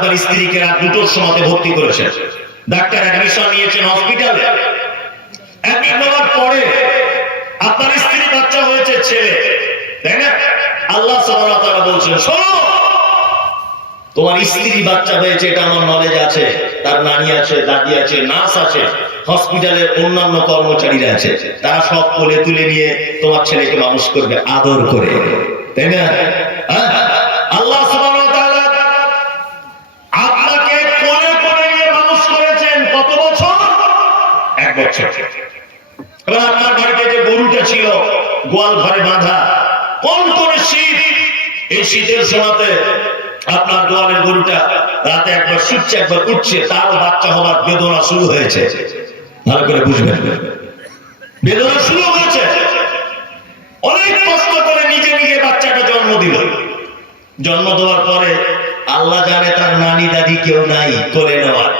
আপনার স্ত্রীকে রাত 2টোর সময় ভর্তি করেছেন, ডাক্তার অ্যাডমিশন নিয়েছেন হসপিটালে, অ্যাডমিট হওয়ার পরে আপনার স্ত্রী বাচ্চা হয়েছে ছেলে, তাই না? আল্লাহ সুবহানাহু ওয়া তাআলা বলছেন, শোনো, তোমার স্ত্রী বাচ্চা হয়েছে, এটা আমার নলেজ আছে, তার নানি আছে, দাদি আছে, নার্স আছে, হসপিটালের অন্যান্য কর্মচারীরা আছে, তারা সব কোলে তুলে নিয়ে তোমার ছেলেকে মানুষ করবে আদর করে, তাই না? আল্লাহ সুবহানাহু ওয়া তাআলা আপনাকে কোলে কোলে নিয়ে মানুষ করেছেন কত বছর? 1 বছর। এবার আপনার বাড়িতে যে গরুটা ছিল গোয়াল ঘরে বাঁধা, কোন কোন শীত, এই শীতের সময়তে আপনার গোয়ালের গরুটা রাতে একবার শুচ্ছে একবার উঠছে, তারও বাচ্চা হওয়ার বেদনা শুরু হয়েছে। ভালো করে বুঝবেন, বেদনা শুরু হয়েছে। অনেক কষ্ট করে নিজে নিজে বাচ্চাটা জন্ম দিল। জন্ম দেওয়ার পরে আল্লাহ জানে তার নানি দাদি কেউ নাই করে নেওয়ার,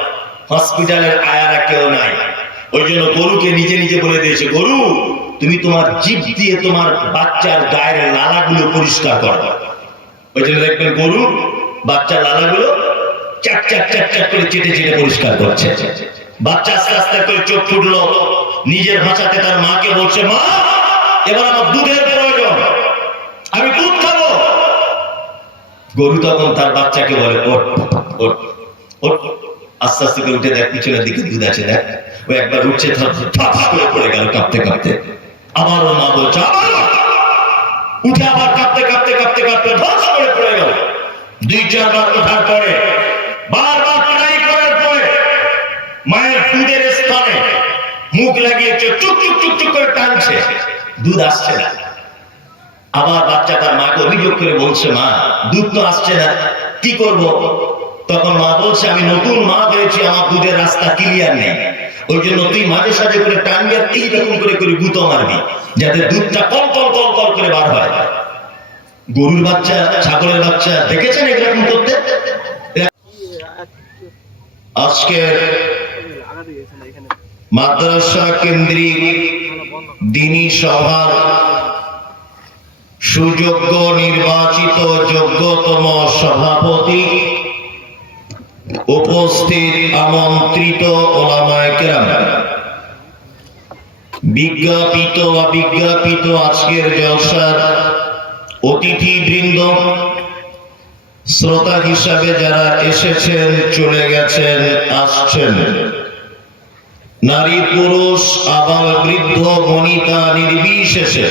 হসপিটালের আয়ারা কেউ নাই। ওই জন্য গরুকে নিজে নিজে বলে দিয়েছে, গরু তুমি তোমার জিভ দিয়ে তোমার বাচ্চার গায়ের লালাগুলো পরিষ্কার করো। ওই জন্য দেখবেন গরু বাচ্চার লালাগুলো চাক চাক চাক চাক করে চেটে চেটে পরিষ্কার করছে। বাচ্চা আস্তে আস্তে করে চোখ ফুটলো, নিজের ভাষাতে তার মাকে বলছে, মা এবার আমার দুধের প্রয়োজন, আমি দুধ খাবো। গরু তখন তার বাচ্চাকে বলে, ওঠ ওঠ ওঠ। আস্তে আস্তে করে উঠে দেখ পিছনের দিকে দুধ আছে, দেখ। ও একবার উঠছে, ঠাস করে পড়ে গেল কাঁপতে কাঁপতে। আবার ও মা বলছে, উঠে আবার কাঁপতে কাঁপতে কাঁপতে কাঁপতে ঠাস করে পড়ে গেল। 2-4 বার ওঠার পরে, বারবার ট্রাই করার পরে মায়ের দুধের স্থানে মুখ লাগিয়ে চুক চুক চুক চুক করে টানছে, দুধ আসছে না। আবার বাচ্চা তার মাকে অভিযোগ করে বলছে, মা দুধ তো আসছে না, কি করব? তখন মা বলছে, আমি নতুন মা হয়েছি, আমার দুধের রাস্তা ক্লিয়ার নেই, ওই জন্য তুই মাঝে সাঝে করে টানবি আর এইরকম করে করে গুঁতো মারবি, যাতে দুধটা কল কল কল কল করে বার হয়। গরুর বাচ্চা, ছাগলের বাচ্চা দেখেছেন এরকম করতে? আজকের মাদ্রাসা কেন্দ্রিক দ্বীনি সভার সুযোগ্য নির্বাচিত যোগ্যতম সভাপতি, উপস্থিত আমন্ত্রিত ওলামায়ে কেরাম, বিজ্ঞাপিত অবিজ্ঞাপিত আজকের জলসার অতিথিবৃন্দ, শ্রোতা হিসাবে যারা এসেছেন, চলে গেছেন, আসছেন, নারী পুরুষ আবাল বৃদ্ধ বনিতা নির্বিশেষে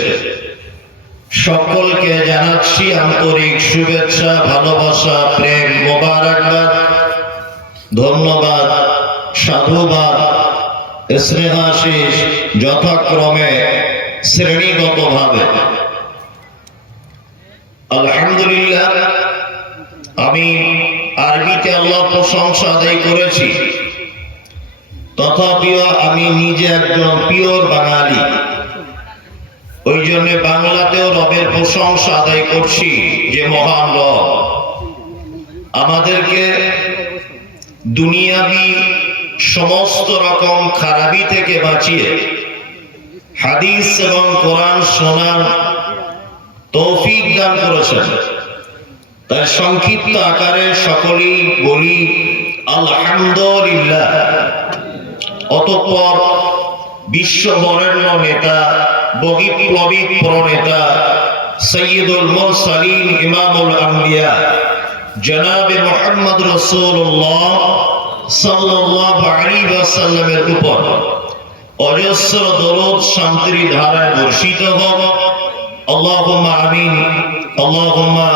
সকলকে জানাচ্ছি আন্তরিক শুভেচ্ছা, ভালোবাসা, প্রেম, মোবারকবাদ, ধন্যবাদ, সাধুবাদ, স্নেহাশিস যথাক্রমে শ্রেণীগতভাবে। আলহামদুলিল্লাহ, আমি আরবিতে আল্লাহ প্রশংসা আদায় করেছি, তথাপিও আমি নিজে একজন পিওর বাঙালি, ওই জন্য বাংলাতেও রবের প্রশংসা আদায় করছি যে মহান রব আমাদেরকে দুনিয়াবি সমস্ত রকম খারাপি থেকে বাঁচিয়ে হাদিস এবং কোরআন শোনার তৌফিক দান করেছেন। তাই সংক্ষিপ্ত আকারে সকলেই বলি আলহামদুলিল্লাহ। অতঃপর বিশ্ব বরেণ্য নেতা, বিপ্লবী প্রণেতা, সৈয়দুল মুরসালিন, ইমামুল আম্বিয়া জনাবে মুহাম্মদ রাসূলুল্লাহ সাল্লাল্লাহু আলাইহি ওয়াসাল্লামের উপর অজস্র দরুদ শান্তির ধারায় বর্ষিত হোক। আল্লাহুম্মা আমিন, আল্লাহুম্মা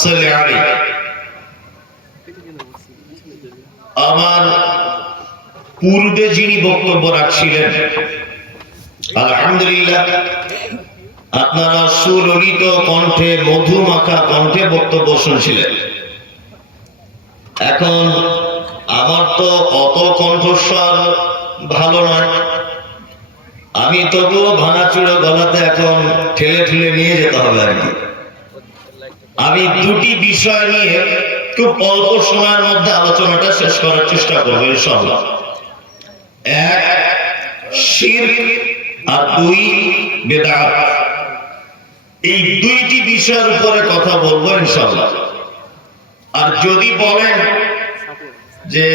সাল্লি আলাইহি। আমার পূর্বে যিনি বক্তব্য রাখছিলেন, আলহামদুলিল্লাহ আপনারা সুললিত কণ্ঠে, মধুমাখা কণ্ঠে বক্তব্য শুনছিলেন। এখন আমার তো অত কণ্ঠস্বর ভালো নয়, আমি তবুও ভাঙাচুরো গলাতে এখন ঠেলে ঠেলে নিয়ে যেতে হবে আর কি। আমি দুটি বিষয় নিয়ে খুব অল্প সময়ের মধ্যে আলোচনাটা শেষ করার চেষ্টা করবো ইনশাআল্লাহ। এক, শিরক, আর 2, বেদাত। এই দুইটি বিষয়ের উপরে কথা বলবো ইনশাআল্লাহ। আর যদি বলেন যে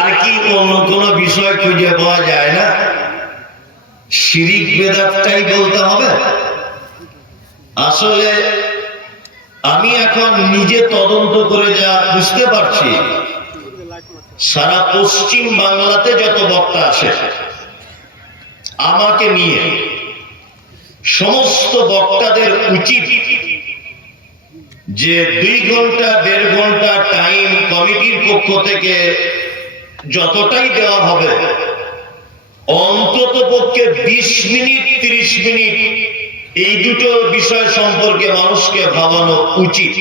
আর কি অন্য কোনো বিষয় খুঁজে পাওয়া যায় না, শিরিক বেদাতটাই বলতে হবে? আসলে আমি এখন নিজে তদন্ত করে যা বুঝতে পারছি, সারা পশ্চিম বাংলাতে যত বক্তা আসে আমাকে নিয়ে, সমস্ত বক্তাদের উচিত যে 2 ঘন্টা 1.5 ঘন্টা টাইম কমিটির পক্ষ থেকে যতটাই দেওয়া হবে, অন্তত পক্ষে 20 মিনিট 30 মিনিট এই দুটো বিষয় সম্পর্কে মানুষকে ভাবানো উচিত।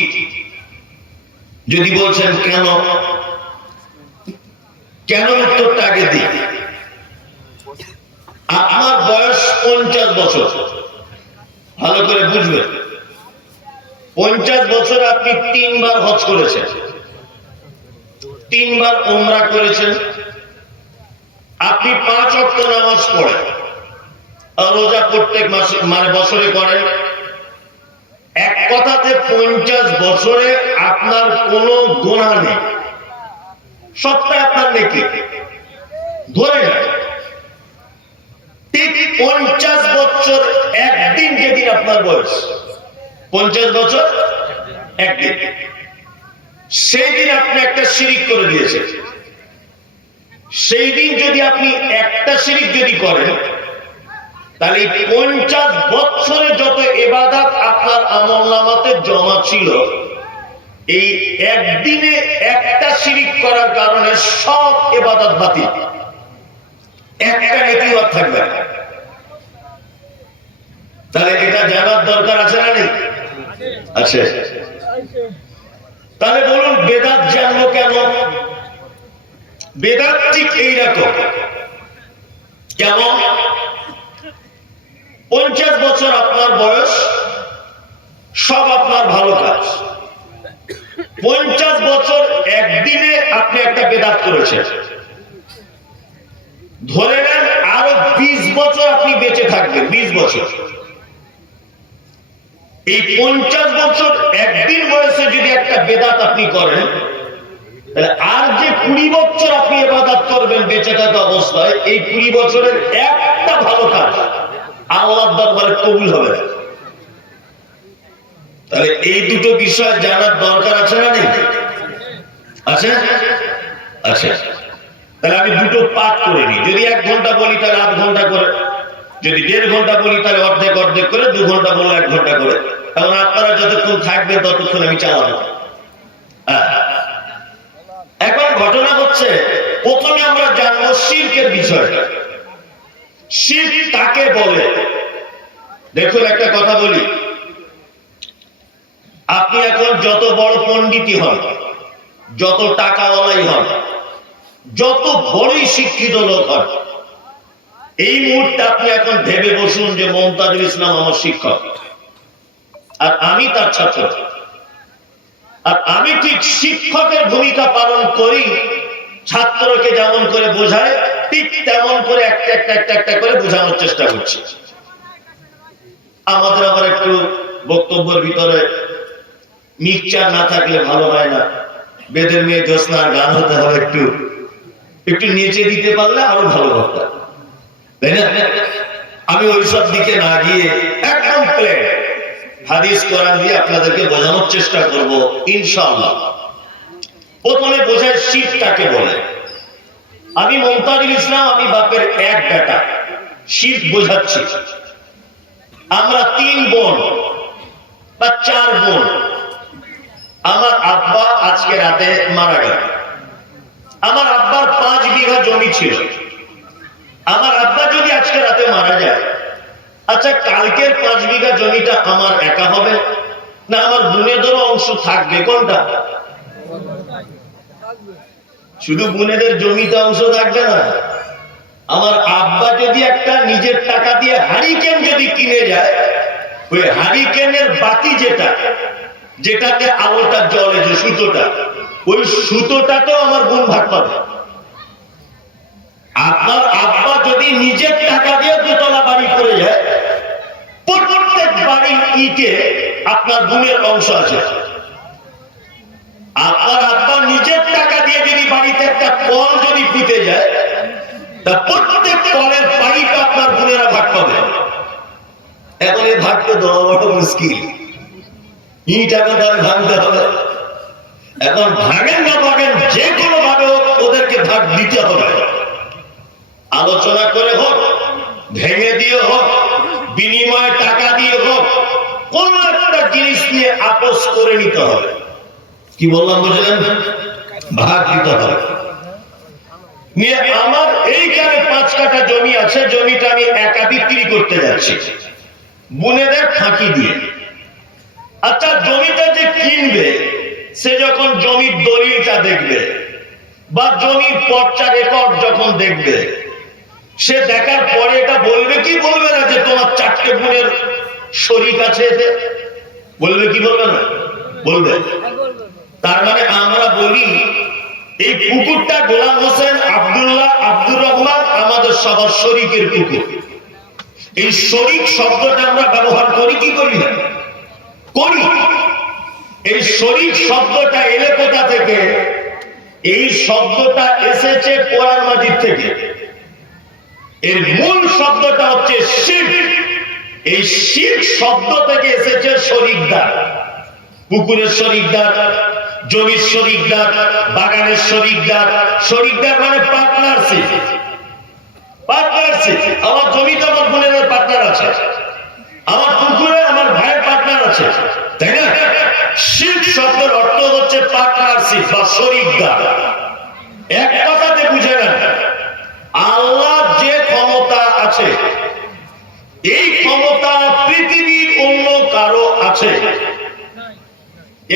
যদি বলছেন কেন, কেন উত্তরটা আগে দিই। আমার বয়স 50 বছর, ভালো করে বুঝবেন। 50 বছর আপনি 3 বার হজ করেছেন, 3 বার উমরা করেছেন, আপনি 5 ওয়াক্ত নামাজ পড়েন, আর রোজা প্রত্যেক মাসে মানে বছরে করেন। এক কথাতে 50 বছরে আপনার কোনো গুনাহ নেই, সবটাই আপনার নেকি। ধরে নেন ঠিক 50 বছর একদিন, যেদিন আপনার বয়স 50 বছর একদিন, সেই দিন আপনি একটা শিরিক করে দিয়েছেন। সেই দিন যদি আপনি একটা শিরিক যদি করেন, তাহলে 50 বছরে যত ইবাদত আপনার আমলনামাতে জমা ছিল, এই একদিনে একটা শিরিক করার কারণে সব ইবাদত বাতিল, একটা নেকিও থাকবে না। তাহলে এটা জানার দরকার আছে না নেই? আছে। তাহলে বলুন বেদাত জানলো কেন? বেদাত ঠিক এইরকম। কেমন? 50 বছর আপনার বয়স, সব আপনার ভালো কাজ। 50 বছর একদিনে আপনি একটা বেদাত করেছেন। ধরে নেন আরো 20 বছর আপনি বেঁচে থাকবেন, 20 বছর। এই 50 বছর একদিন বয়সে যদি একটা বেদাত আপনি করেন, তাহলে আর যে 20 বছর আপনি ইবাদত করবেন বেঁচে থাকা অবস্থায়, এই 20 বছরের একটা ভালো কাজ আল্লাহর দরবারে কবুল হবে না। তাহলে এই দুটো বিষয় জানার দরকার আছে না নেই? আছে? আছে। তাহলে আমি দুটো পাঠ করে নিই। যদি 1 ঘন্টা বলি তাহলে 8 ঘন্টা করে, যদি 1.5 ঘন্টা বলি তাহলে অর্ধেক অর্ধেক করে, 2 ঘন্টা বললে 1 ঘন্টা করে। কারণ আপনারা যতক্ষণ থাকবেন ততক্ষণ আমি চালাবো। এখন ঘটনা হচ্ছে, প্রথমে আমরা জানবো শিরকের বিষয়টা। শিরক কাকে বলে? দেখুন একটা কথা বলি, আপনি এখন যত বড় পণ্ডিতই হন, যত টাকাওয়ালাই হন, যত বড়ই শিক্ষিত লোক হন, এই মুহূর্তে আপনি এখন ভেবে বসুন যে মমতাজুল ইসলাম আমার শিক্ষক আর আমি তার ছাত্র, আর আমি ঠিক শিক্ষকের ভূমিকা পালন করি। ছাত্রকে যেমন করে বোঝায় ঠিক তেমন করে একটা করে বোঝানোর চেষ্টা করছি। আমাদের আবার একটু বক্তব্যের ভিতরে মিক্সচার না থাকলে ভালো হয় না। বেদের মেয়ে জ্যোৎস্নার গান হতে হবে, একটু একটু নিচে দিতে পারলে আরো ভালো হতো, তাই না? আমি ওইসব দিকে না গিয়ে একদম প্লেন হাদিস কোরআন দিয়ে আপনাদেরকে বোঝানোর চেষ্টা করব ইনশাআল্লাহ। প্রথমে বোঝায় শিরক কাকে বলে। আমি মমতাজুল ইসলাম, আমি বাপের এক বেটা, শিরক বোঝাচ্ছি। আমরা 3 বোন বা 4 বোন। আমার আব্বা আজকে রাতে মারা গেল। আমার আব্বার 5 বিঘা জমি ছিল। আমার আব্বা যদি আজকে রাতে মারা যায়, আচ্ছা কালকের 5 বিঘা জমিটা আমার একা হবে না আমার বোনেদেরও অংশ থাকবে? কোনটা? শুধু বোনেদের জমিতে অংশ থাকবে না। আমার আব্বা যদি একটা নিজের টাকা দিয়ে হারিকেন যদি কিনে যায়, ওই হারিকেনের বাতি যেটাতে আলোটা জ্বলে, যে সুতোটা, ওই সুতোটাতেও আমার বোন ভাগ পাবে। আপনার আব্বা যদি নিজের টাকা দিয়ে 2 তলা বাড়ি করে যায়, প্রত্যেক বাড়ির ইটে আপনার বোনের অংশ আছে। আপনার আব্বা নিজের টাকা দিয়ে যদি বাড়িতে একটা কল যদি ফুটে যায়, তা প্রত্যেক কলের পাইপ আপনার বোনেরা ভাগ পাবে। এখন এই ভাগটা দেওয়া বড় মুশকিল, ইট এখন তার ভাঙতে হবে। এখন ভাগেন না ভাগেন, যে কোনো ভাবে ওদেরকে ভাগ দিতে হবে। আলোচনা করে হোক, ভেঙে দিয়ে হোক, বিনিময়ে টাকা দিয়ে হোক, কোন একটা জিনিস নিয়ে আপোষ করে নিতে হবে। কি বললাম বুঝলেন? ভাগ দিতে হবে। নিয়ে আমার এইখানে 5 কাঠা জমি আছে, জমিটা আমি একা বিক্রি করতে যাচ্ছি বোনেদের ফাঁকি দিয়ে। আচ্ছা, জমিটা যে কিনবে সে যখন জমির দলিলটা দেখবে বা জমির পর্চা রেকর্ড যখন দেখবে, সে দেখার পরে এটা বলবে কি বলবে না যে তোমার 4টে বোনের শরীক আছে এতে? বলবে কি বলবে না? বলবে। তার মানে আমরা বলি এই পুকুরটা গোলাম হোসেন, আব্দুল্লাহ, আব্দুর রহমান আমাদের সবার শরীকের পুকুর। এই শরীক শব্দটা আমরা ব্যবহার করি কি করি না? করি। এই শরীক শব্দটা এলে কোথা থেকে? এই শব্দটা এসেছে কোরআন মাজিদ থেকে। এর মূল শব্দটা হচ্ছে শিরক। এই শিরক শব্দ থেকে এসেছে শরীকদার। পুকুরের শরীকদার, জমির শরীকদার, বাগানের শরীকদার। শরীকদার মানে পার্টনারশিপ। পার্টনারশিপ। আমার জমিতে আমার বোনের পার্টনার আছে, আমার পুকুরে আমার ভাইয়ের পার্টনার আছে, তাই না? শিরক শব্দের অর্থ হচ্ছে পার্টনারশিপ বা শরীকদার। এক কথাতে বুঝে নেন, আল্লাহ যে ক্ষমতা আছে, এই ক্ষমতা পৃথিবীর অন্য কারো আছে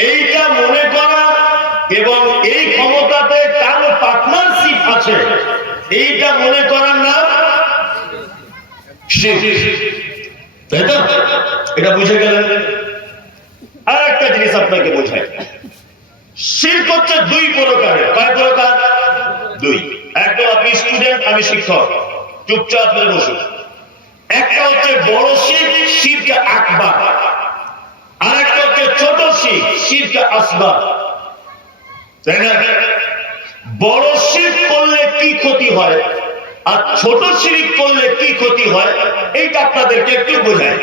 এইটা মনে করা এবং এই ক্ষমতাতে কারো পার্টনারশিপ আছে এইটা মনে করার নাম শিরক। তাই তো? এটা বুঝে গেলেন? আর একটা জিনিস আপনাকে বোঝাই, শিরক হচ্ছে 2 প্রকারের। কয় প্রকার? 2। একদম আপনি স্টুডেন্ট, আমি শিক্ষক, চুপচাপ ধরে বসুন। একটা হচ্ছে বড় শিরক, শিরক আকবার। আর একটা হচ্ছে ছোট শিরক, শিরক আসগর। তাই না? বড় শিরক করলে কি ক্ষতি হয় আর ছোট শিরক করলে কি ক্ষতি হয়, এইটা আপনাদেরকে একটু বোঝাই।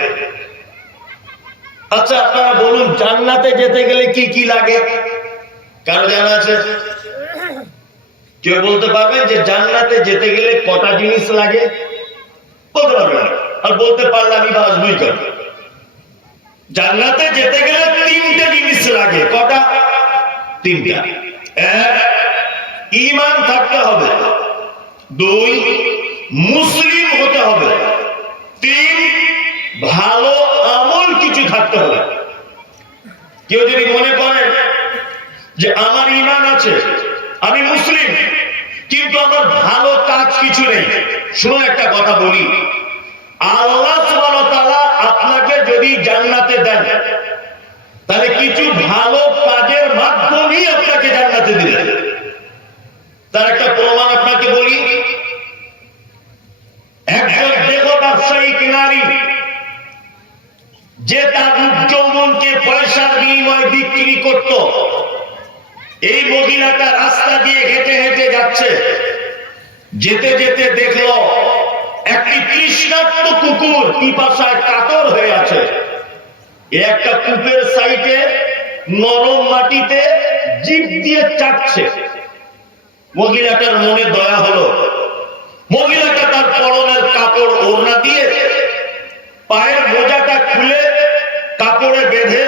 আচ্ছা, আপনারা বলুন, জান্নাতে যেতে গেলে কি কি লাগে? কারো জানা আছে? কেউ বলতে পারবেন যে জান্নাতে যেতে গেলে কটা জিনিস লাগে? বলতে পারবেন না। আর বলতে পারলে আমি বাসবই কেন? জান্নাতে যেতে গেলে 3টে জিনিস লাগে। কটা? 3টা। 1, ঈমান থাকতে হবে। 2, মুসলিম হতে হবে। 3, ভালো আমল কিছু থাকতে হবে। কেউ যদি মনে করেন যে আমার ঈমান আছে, আমি মুসলিম, কিন্তু আমার ভালো কাজ কিছু নেই, শুনুন একটা কথা বলি, আল্লাহ সুবহানাহু ওয়া তাআলা আপনাকে যদি জান্নাতে দেন, তাহলে কিছু ভালো কাজের মাধ্যমেই আপনাকে জান্নাতে দিলেন। তার একটা প্রমাণ আপনাকে বলি। একজন দেহ ব্যবসায়িক নারী যে তার রূপ যৌবনকে পয়সার বিনিময়ে বিক্রি করত, এই মহিলাটা রাস্তা দিয়ে হেঁটে হেঁটে যাচ্ছে, যেতে যেতে দেখলো একটি তৃষ্ণার্ত কুকুর পিপাসায় কাতর হয়ে আছে। একটা কূপের সাইডে নরম মাটিতে জিভ দিয়ে চাটছে। মহিলাটার মনে দয়া হলো। মহিলাটা তার পরনের কাপড় ওড়না দিয়ে পায়ের মোজাটা খুলে কাপড়ে বেঁধে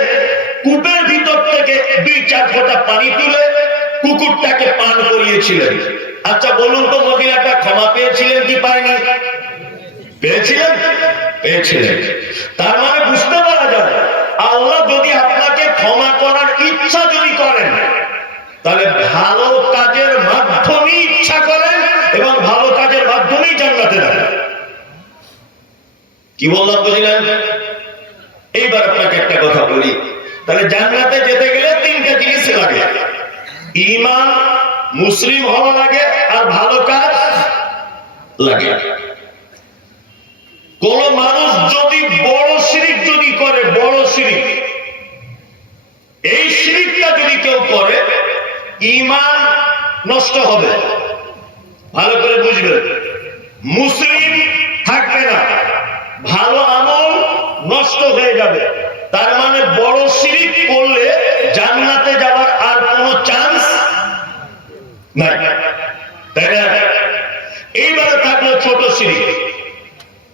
কূপের ভিতর থেকে 2-4 ফোঁটা পানি তুলে কুকুরটাকে পান করিয়েছিলেন। আচ্ছা বলুন তো, মহিলাটা ক্ষমা পেয়েছিলেন কি পায়নি? পেয়েছিলেন? পেয়েছিলেন। তার মানে বুঝতে পারা যায়, আল্লাহ যদি আপনাকে ক্ষমা করার ইচ্ছা যদি করেন, তাহলে ভালো কাজের মাধ্যমেই ইচ্ছা করেন এবং ভালো কাজের মাধ্যমেই জান্নাতে দেন। কি বললাম বুঝলেন? এইবার আপনাকে একটা কথা বলি, তাহলে জান্নাতে যেতে গেলে 3টা জিনিস লাগে। ঈমান, মুসলিম হওয়া লাগে, আর ভালো কাজ লাগে। কোন মানুষ যদি বড় শিরক যদি করে, বড় শিরক, এই শিরকটা যদি কেউ করে, ঈমান, নষ্ট হবে। ভালো করে বুঝবেন, মুসলিম থাকবে না, ভালো আমল নষ্ট হয়ে যাবে। তার মানে বড় শিরক করলে জান্নাতে যাওয়ার আর কোনো চান্স নাই, তাই না? এইবারে থাকলো ছোট শিরক।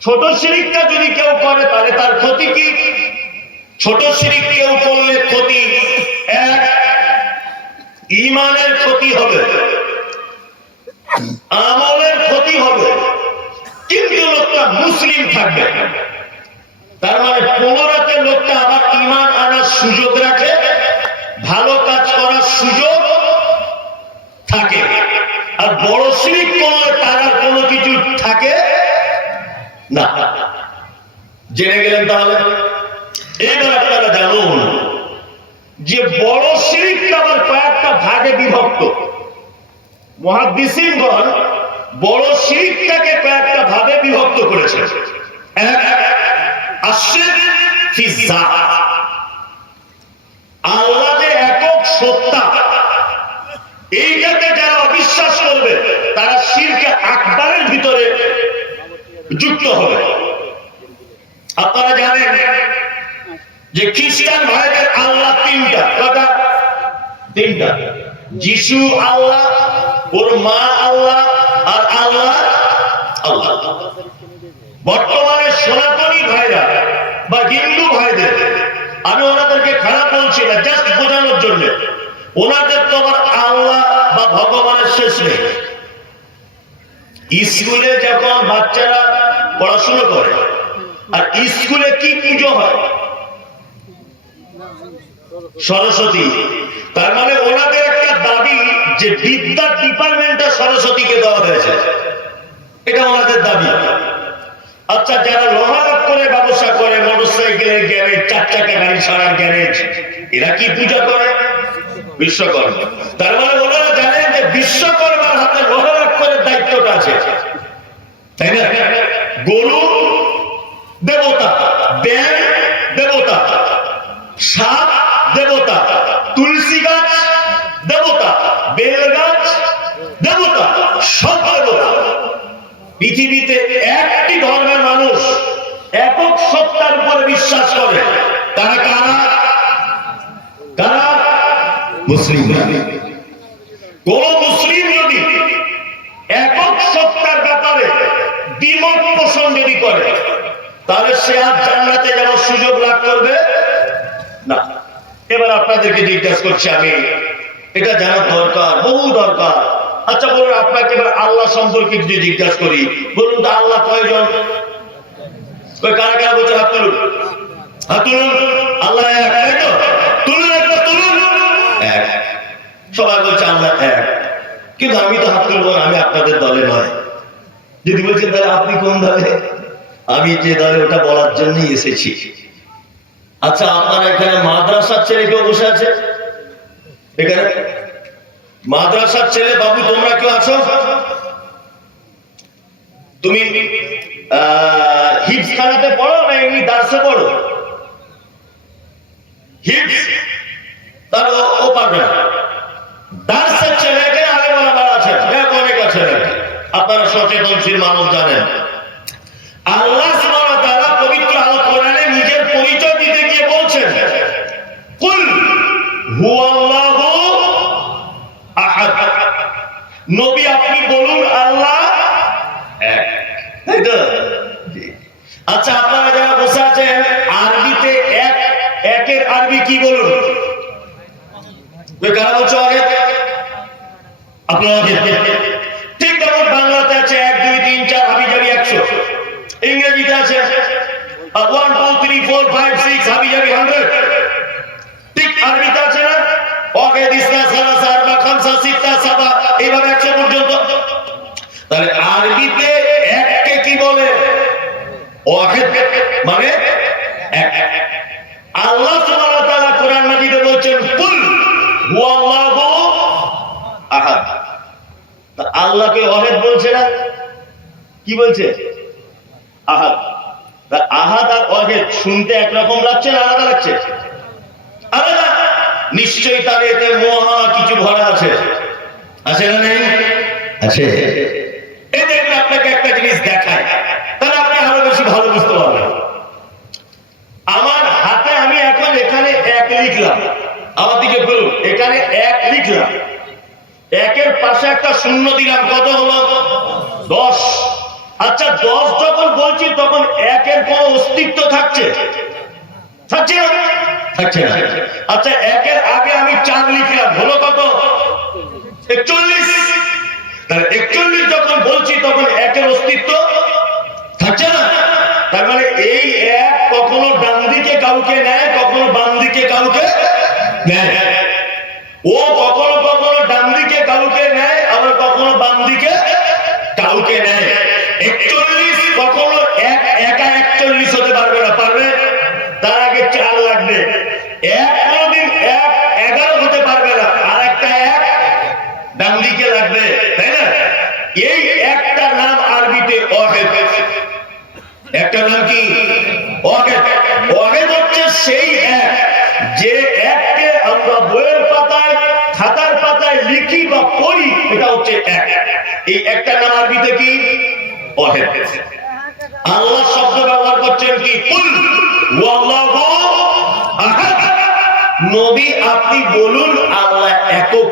ছোট শিরকটা যদি কেউ করে তাহলে তার ক্ষতি কি? ছোট শিরক কেউ করলে ক্ষতি এক, ঈমানের ক্ষতি হবে, আমলের ক্ষতি হবে, কিন্তু লোকটা মুসলিম থাকবে। তার মানে পুনরাতে লোকটা আবার ঈমান আনার সুযোগ রাখে, ভালো কাজ করার সুযোগ থাকে। আর বড় শিরক করলে তার আর কোনো কিছু থাকে না। জেনে গেলেন তাহলে? এবার আপনারা জানুন যে বড় শিরক আবার কয়েকটা ভাগে বিভক্ত। মুহাদ্দিসিনগণ বড় শিরকটাকে কয়েকটা ভাগে বিভক্ত করেছে। এক, আশরিক ফি যাত, আল্লাহ যে একক সত্তা, এইটাকে যারা অবিশ্বাস করবে তারা শিরকে আকবারের ভিতরে যুক্ত হবে। আপনারা জানেন যে খ্রিস্টান ভাইদের আল্লাহ তিনটা। কটা? তিনটা। যিশু আল্লাহ, ওর মা আল্লাহ, আর আল্লাহ আল্লাহ। বর্তমানে সনাতনী ভাইরা বা হিন্দু ভাইদের, আমি ওনাদেরকে খারাপ বলছি না, জাস্ট বোঝানোর জন্য, ওনাদের তো আবার আল্লাহ বা ভগবানের শেষ নেই। স্কুলে যখন বাচ্চারা পড়াশোনা করে, আর স্কুলে কি পুজো হয়? সরস্বতী। তার মানে ওনাদের একটা দাবি যে বিদ্যার ডিপার্টমেন্টটা সরস্বতীকে দেওয়া হয়েছে, এটা ওনাদের দাবি। আচ্ছা, যারা লোহারাত করে ব্যবসা করে, মোটরসাইকেলের গ্যারেজ, 4 চাকা গাড়ি ছাড়ার গ্যারেজ, এরা কি পূজা করে? বিশ্বকর্মা। তার মানে ওনারা জানেন যে বিশ্বকর্মার হাতে লোহারাত করে দায়িত্বটা আছে, তাই না? গরু দেবতা, ব্যাং দেবতা, সাপ দেবতা, তুলসী গাছ দেবতা, বেল গাছ দেবতা, সব দেবতা। পৃথিবীতে একটি ধর্মের মানুষ একক সত্তার উপরে বিশ্বাস করে, তারা কারা? কারা? মুসলিম। কোন মুসলিম যদি একক সত্তার ব্যাপারে দ্বিমত পোষণ যদি করে, তাহলে সে আর জান্নাতে যাওয়ার সুযোগ লাভ করবে না। এবার আপনাদেরকে জিজ্ঞাসা করছি আমি, এটা জানার দরকার, বহু দরকার। আচ্ছা বলুন, আপনাকে এবার আল্লাহ সম্পর্কে যদি জিজ্ঞাসা করি, বলুন তো আল্লাহ কয়জন? কারা কারা বলছে? হাত তুলুন, হাত তুলুন। আল্লাহ এক, তাই তো? তুলুন, একটা তুলুন। এক। সবাই বলছে আল্লাহ এক, কিন্তু আমি তো হাত তুলবো না, আমি আপনাদের দলে নয়। যদি বলছেন তাহলে আপনি কোন দলে? আমি যে দলে, ওটা বলার জন্যই এসেছি। আচ্ছা, আপনারা এখানে মাদ্রাসার ছেলে কেউ বসে আছে? এখানে মাদ্রাসার ছেলে বাবু তোমরা কেউ আছো? তুমি হিফজ খানাতে পড়ো না এমনি দার্সে পড়ো? হিফজ, তার ও পারবে না। দার্সের ছেলে এখানে আলেম ওলামা আছে, অনেক আছে। আপনারা সচেতনশীল মানুষ জানেন, আল্লাহ সুবহানাহু ওয়া তাআলা পবিত্র আল কোরআনে নিজের পরিচয় দিতে গিয়ে বলছেন, কুল হুয়াল্লাহু আহাদ। নবী আপনি বলুন আল্লাহ এক, তাই তো? আচ্ছা, আপনারা যারা বসে আছেন, আরবিতে এক, একের আরবি কি বলুন? কারা বলছো আগে? আপনারা ঠিক তেমন বাংলাতে আছে 1 2 3 4 হাবি জাবি 100, ইংরেজিতে আছে 1 2 3 4 5 6 হাবি জাবি 100। ঠিক আরবিতে আছে না? ওয়াহিদ ইসনা সালাসা আরবা খামসা সিত্তা সাবা, এইভাবে 100 পর্যন্ত। তাহলে আরবিতে এককে কি বলে? ওয়াহিদ, মানে এক। আল্লাহ সুবহানাহু ওয়া তাআলা কোরআন মাজিদে বলেছেন কুল হুয়াল্লাহু আহাদ। আল্লাহকে ওয়াহিদ বলছে না, কি বলছে? আহাদ। আহাদ আর ওয়াহিদ শুনতে একরকম লাগছে না আলাদা লাগছে? আলাদা। নিশ্চয়ই তার এতে মহা কিছু ভরা আছে। আছে না নেই? আছে। এই দেখুন আপনাকে একটা জিনিস দেখায়, তাহলে আপনি আরো বেশি ভালো বুঝতে পারবেন। আমার হাতে আমি এখন এখানে 1 লিখলাম, আমার দিকে বলুন, এখানে 1 লিখলাম, 1-এর পাশে একটা শূন্য দিলাম, কত হলো? 10। আচ্ছা 10 যখন বলছি তখন 1-এর কোনো অস্তিত্ব থাকছে? থাকছে না? থাকছে না। আচ্ছা 1-এর আগে আমি 4 লিখলাম, হলো কত? 41। তাহলে 41 যখন বলছি তখন 1-এর অস্তিত্ব থাকছে না। তার মানে এই 1 কখনো ডান দিকে কাউকে নেয়, কখনো বাম দিকে কাউকে নেয়। ও কখনো কখনো ডান দিকে কাউকে নেয়, আবার কখনো বাম দিকে কাউকে নেয়। 41 কখনো একা 41 হতে পারবে না, পারবে? তার আগে 4 লাগবে। 1 কোনদিন 11 হতে পারবে না, আর একটা 1 ডান দিকে লাগবে, তাই না? এই একটা নাম আরবিতে ওয়াহিদ। একটা নাম কি? ওয়াহিদ। ওয়াহিদ হচ্ছে সেই 1 যে 1কে আমরা বইয়ের পাতায়, খাতার পাতায় লিখি বা পড়ি, এটা হচ্ছে 1। এই একটা নাম আরবিতে কি? ওয়াহিদ। আল্লাহ শব্দ ব্যবহার করছেন কি? কুল ওয়াল্লাহু আহাদ। নবী আপনি বলুন আল্লাহ একক।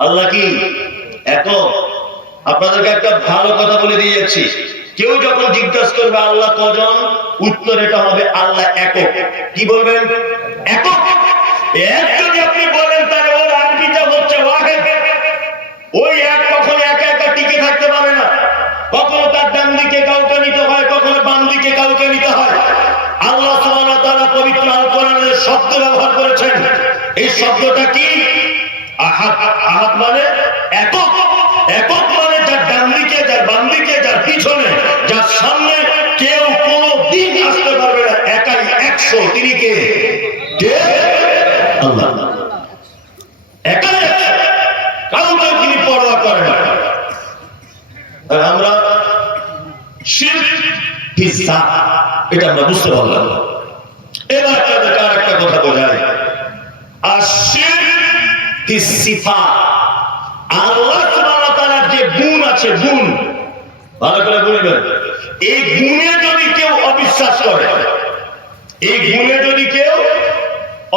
আল্লাহ কি? একক। আপনাদেরকে একটা ভালো কথা বলে দিয়ে যাচ্ছি, কেউ যখন জিজ্ঞাসা করবে আল্লাহ কজন, উত্তর এটা হবে আল্লাহ একক। কি বলবেন? একক। এক যদি আপনি বলেন তাহলে ওর আরবিটা হচ্ছে ওয়াহিদ। ওই 1 কখনো একা একা টিকে থাকতে পারে না, কখনো তার ডান দিকে কাউকে নিতে হয়, কখনো বাম দিকে কাউকে নিতে হয়। আল্লাহ সুবহানাহু ওয়া তাআলা পবিত্র আল কোরআনে শব্দ ব্যবহার করেছেন, এই শব্দটা কি? আহাদ। আহাদ মানে একক। একক মানে যার ডান দিকে, যার বাম দিকে, যার পিছনে, যার সামনে কেউ কোনো দিন আসতে পারবে না, একাই 100। তিনি কে? কে? আল্লাহ। একাই 100, কাউকে তিনি পরোয়া করেন না। আর আমরা শিরক ফিসা, এটা আমরা বুঝতে পারলাম। এবার আপনাদেরকে আরেকটা কথা বোঝাই, আর শিরক ফিসিফা, আল্লাহ সুবহানাহু ওয়া তাআলার যে গুণ আছে, গুণ ভালো করে বুঝবেন। এই গুণে যদি কেউ অবিশ্বাস করে, এই গুণে যদি কেউ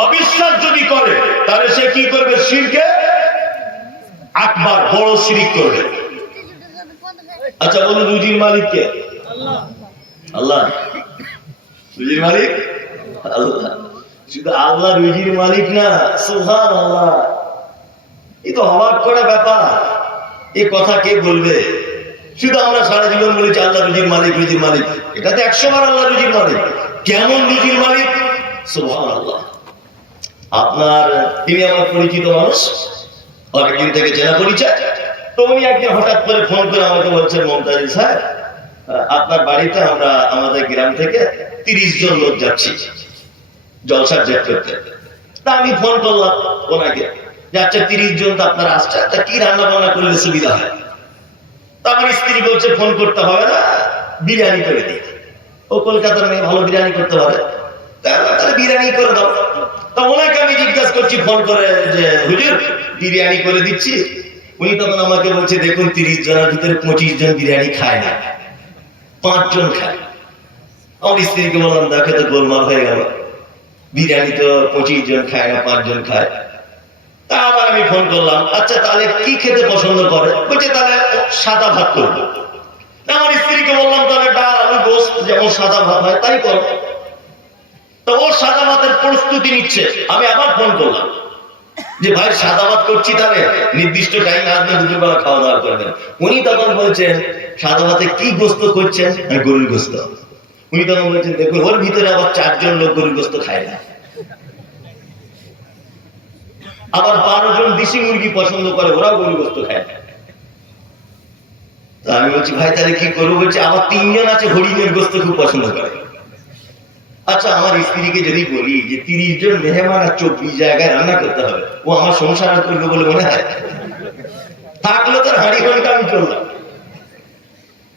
অবিশ্বাস যদি করে, তাহলে সে কি করবে? শিরকে আকবার, বড় শিরক করবে। আচ্ছা বলুন, রুজির মালিক কে? আল্লাহ। রুজির মালিক আল্লাহ। শুধু আল্লাহ রুজির মালিক না, সুবহানাল্লাহ। এই তো অবাক করা ব্যাপার, এই কথা কে বলবে? শুধু আমরা সারা জীবন বলেছি আল্লাহ রুজির মালিক, রুজির মালিক। এটা তো 100 বার আল্লাহ রুজির মালিক। কেমন রুজির মালিক? সুবহানাল্লাহ। আপনার তিনি আমার পরিচিত মানুষ, অনেকদিন থেকে চেনা পরিচয়। তো উনি একদিন হঠাৎ করে ফোন করে আমাকে বলছেন, মমতাজ স্যার, আপনার বাড়িতে আমরা আমাদের গ্রাম থেকে 30 জন লোক যাচ্ছি জলসার জেট করতে। তা আমি ফোন করলাম ওনাকে, যে আচ্ছা 30 জন তো আপনার আসছে, তা কি রান্না বান্না করলে সুবিধা হয়? তা আমার স্ত্রী বলছে ফোন করতে হবে না, বিরিয়ানি করে দিই। ও কলকাতার মেয়ে, ভালো বিরিয়ানি করতে পারে, তাহলে বিরিয়ানি করে দাও। তা ওনাকে আমি জিজ্ঞাসা করছি ফোন করে যে হুজুর বিরিয়ানি করে দিচ্ছি। উনি তখন আমাকে বলছে, দেখুন 30 জনের ভিতরে 25 জন বিরিয়ানি খায় না, 5 জন খায়। আমার স্ত্রীকে বললাম, দেখো তো গোলমাল হয়ে গেল, বিরিয়ানি তো 25 জন খায় না, 5 জন খায়। তা আবার আমি ফোন করলাম, আচ্ছা তাহলে কি খেতে পছন্দ করে? বলছে তাহলে সাদা ভাত করবো। আমার স্ত্রীকে বললাম, তাহলে ডাল আলু গোস্ত যেমন সাদা ভাত হয় তাই করো। তো ও সাদা ভাতের প্রস্তুতি নিচ্ছে। আমি আবার ফোন করলাম যে ভাই সাদা ভাত করছি, তাহলে নির্দিষ্ট টাইম আসবে, দুপুরবেলা খাওয়া দাওয়া করবেন। উনি তখন বলছেন, সাদা ভাতে কি গোস্ত করছেন? গরুর গোস্ত। উনি তখন বলছেন, দেখুন ওর ভিতরে আবার 4 জন লোক গরুর গোস্ত খায় না, আবার 12 জন দেশি মুরগি পছন্দ করে, ওরাও গরুর গোস্ত খায় না। তা আমি বলছি, ভাই তাহলে কি করবো? বলছে আবার 3 জন আছে হরিণের গোস্ত খুব পছন্দ করে। আচ্ছা আমার স্ত্রীকে যদি বলি যে 30 জন মেহমান আর 24 জায়গায় রান্না করতে হবে, ও আমার সংসার করবে বলে মনে হয়? থাকলে তার হাঁড়ি ঘন্টা আমি চললাম।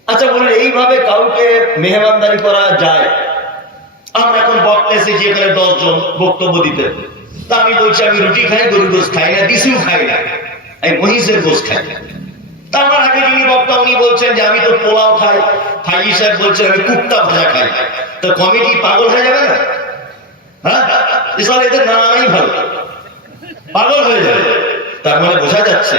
আচ্ছা বলুন, এইভাবে কাউকে মেহমানদারি করা যায়? আমরা এখন বক্তা এসেছি এখানে 10 জন বক্তব্য দিতে। তা আমি বলছি আমি রুটি খাই, গরুর গোশত খাই না, দিশিও খাই না। এই মহিষের গোশ খাই। তা আমার আগে যিনি বক্তা উনি বলছেন যে আমি তো পোলাও খাই, ফাইজি সাহেব বলছেন আমি কুপ্তা ভাজা খাই। তো কমিটি পাগল হয়ে যাবে না? হ্যাঁ, এদের নামই ভালো, পাগল হয়ে যাবে। তার মানে বোঝা যাচ্ছে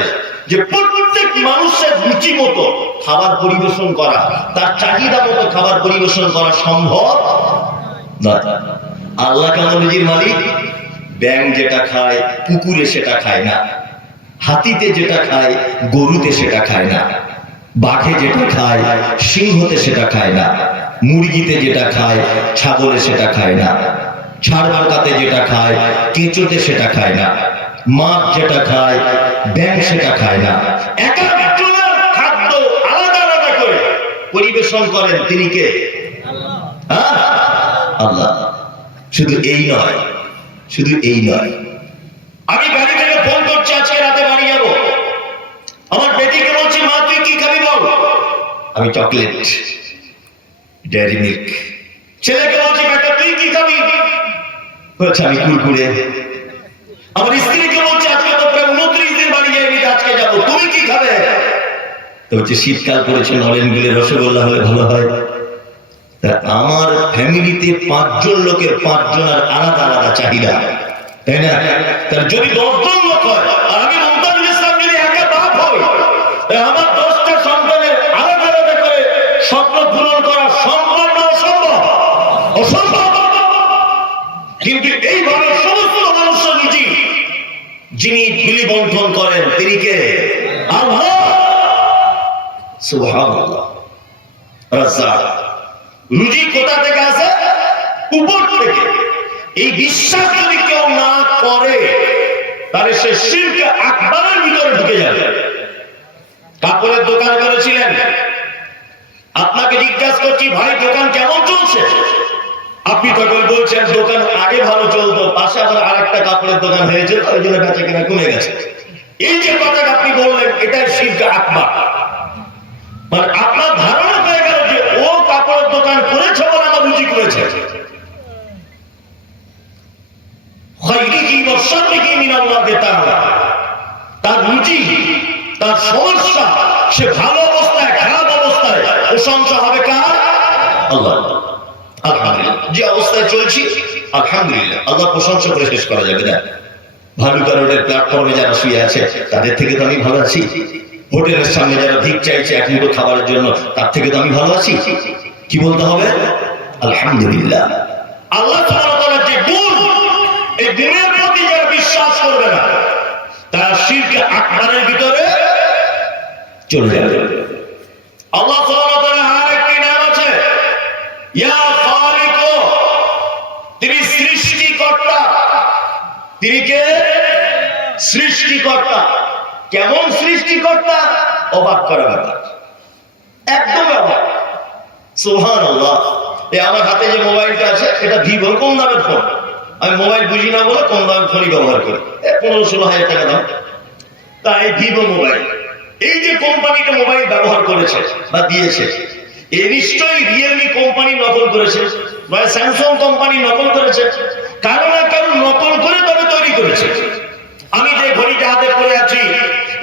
যে প্রত্যেক মানুষের রুচি মতো খাবার পরিবেশন করা, তার চাহিদা মতো খাবার পরিবেশন করা সম্ভব না। আল্লাহ কেমন রুজির মালিক? ব্যাঙ যেটা খায় পুকুরে সেটা খায় না, হাতিতে যেটা খায় গরুতে সেটা খায় না, বাঘে যেটা খায় সিংহতে সেটা খায় না, মুরগিতে যেটা খায় ছাগলে সেটা খায় না, ছাড় পোকাতে যেটা খায় কেঁচোতে সেটা খায় না, মাছ যেটা খায় ব্যাঙ সেটা খায় না। এক একজনের খাদ্য আলাদা আলাদা করে পরিবেশন করেন তিনি কে? আল্লাহ। শুধু এই নয়, শুধু এই নয়, আমি গাড়ি থেকে ফোন করছি আজকে রাতে বাড়ি যাব, আমার বেটিকে বলছি মা তুই কি খাবি বল, আমি চকলেট ডেয়ারি মিল্ক। ছেলেকে বলছি বেটা তুই কি খাবি, বলছে আমি কুরকুরে। আমার স্ত্রীকে বলছে আজকে তো প্রায় 29 দিন বাড়ি যাইনি, আজকে যাবো, তুমি কি খাবে? তো হচ্ছে শীতকাল পড়েছে, নলেন গুলে রসগোল্লা হলে ভালো হয়। আমার ফ্যামিলিতে 5 জন লোকের 5 জনের আলাদা আলাদা চাহিদা, তাই না? তার যদি 10 জন লোক হয় আর আমি মমতাজুল ইসলাম যদি একা বাপ হই, আমার 10টা সন্তানের আলাদা আলাদা করে স্বপ্ন পূরণ করা সম্ভব না অসম্ভব? অসম্ভব। কিন্তু এইভাবে সমস্ত মানুষের রুচি যিনি বিলি বন্টন করেন তিনি কে? আল্লাহ সুবহানাল্লাহ। রাজ্জাক। রুজি কোথা থেকে আসে? উপর থেকে। এই বিশ্বাস যদি কেউ না করে তাহলে সে শিরকে আকবারের ভিতরে ঢুকে যাবে। কাপড়ের দোকান করেছিলেন, আপনাকে জিজ্ঞাসা করছি ভাই দোকান কেমন চলছে? আপনি তখন বলছেন দোকান আগে ভালো চলতো, পাশে আবার আরেকটা কাপড়ের দোকান হয়েছে, ওই জন্য বেচা কেনা কমে গেছে। এই যে কথাটা আপনি বললেন এটাই শিরকে আকবার। মানে আপনার ধারণা হয়ে গেল যে ও কাপড়ের দোকান করেছে বলে আমার রুজি করেছে। তার রুজি, তার সমস্যা, সে ভালো অবস্থায় খারাপ অবস্থায় প্রশংসা হবে কার? আল্লাহ। আলহামদুলিল্লাহ, যে অবস্থায় চলছি আলহামদুলিল্লাহ, আল্লাহ প্রশংসা করে শেষ করা যাবে না। ভালুকা রোডের প্ল্যাটফর্মে যারা শুয়ে আছে তাদের থেকে তো আমি ভালো আছি। হোটেলের সামনে যারা ভিক চাইছে এক মুঠো খাবারের জন্য তার থেকে তো আমি ভালো আছি। কি বলতে হবে? আলহামদুলিল্লাহ। আল্লাহ সুবহানাহু ওয়া তাআলার যে গুণ, এই গুণের প্রতি যারা বিশ্বাস করবে না তারা শিরকে আকবারের ভিতরে চলে যাবে। আল্লাহ সুবহানাহু ওয়া তাআলার আরেকটি নাম আছে ইয়া খালিক, তিনি সৃষ্টিকর্তা। তিনি কে? সৃষ্টিকর্তা। কেমন সৃষ্টিকর্তা? অবাক করা ব্যাপার, একদম অবাক। সুবহানাল্লাহ। আমার হাতে যে মোবাইলটা আছে এটা ভিভো, কম দামের ফোন। আমি মোবাইল বুঝি না বলে কম দামের ফোনই ব্যবহার করি, 15-16 হাজার টাকা দাম। তাই ভিভো মোবাইল, এই যে কোম্পানিটা মোবাইল ব্যবহার করেছে বা দিয়েছে, এ নিশ্চয়ই রিয়েলমি কোম্পানি নকল করেছে বা স্যামসাং কোম্পানি নকল করেছে, কারো না কারো নকল করে তবে তৈরি করেছে। আমি যে ঘড়িটা হাতে পরে আছি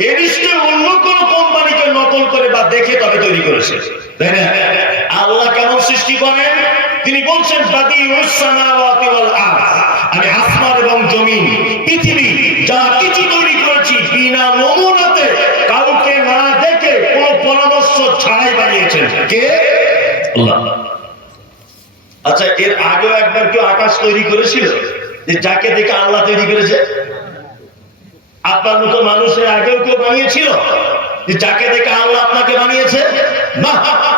এ নিশ্চয়ই অন্য কোন কোম্পানিকে নকল করে বা দেখে তবে তৈরি করেছে, তাই না? আল্লাহ কেমন সৃষ্টি করেন? তিনি বলছেন বাদিউস সামাওয়াতি ওয়াল আরদ, আমি আসমান এবং জমিন পৃথিবী যা কিছু তৈরি করেছি বিনা নমুনাতে, কাউকে না দেখে কোনো পরামর্শ ছাড়াই বানিয়েছেন। কে? আল্লাহ। আচ্ছা, এর আগেও একবার কেউ আকাশ তৈরি করেছিল যে যাকে দেখে আল্লাহ তৈরি করেছে? আপনার মতো মানুষের আগেও কেউ বানিয়েছিল যে যাকে দেখে আল্লাহ আপনাকে বানিয়েছে? না,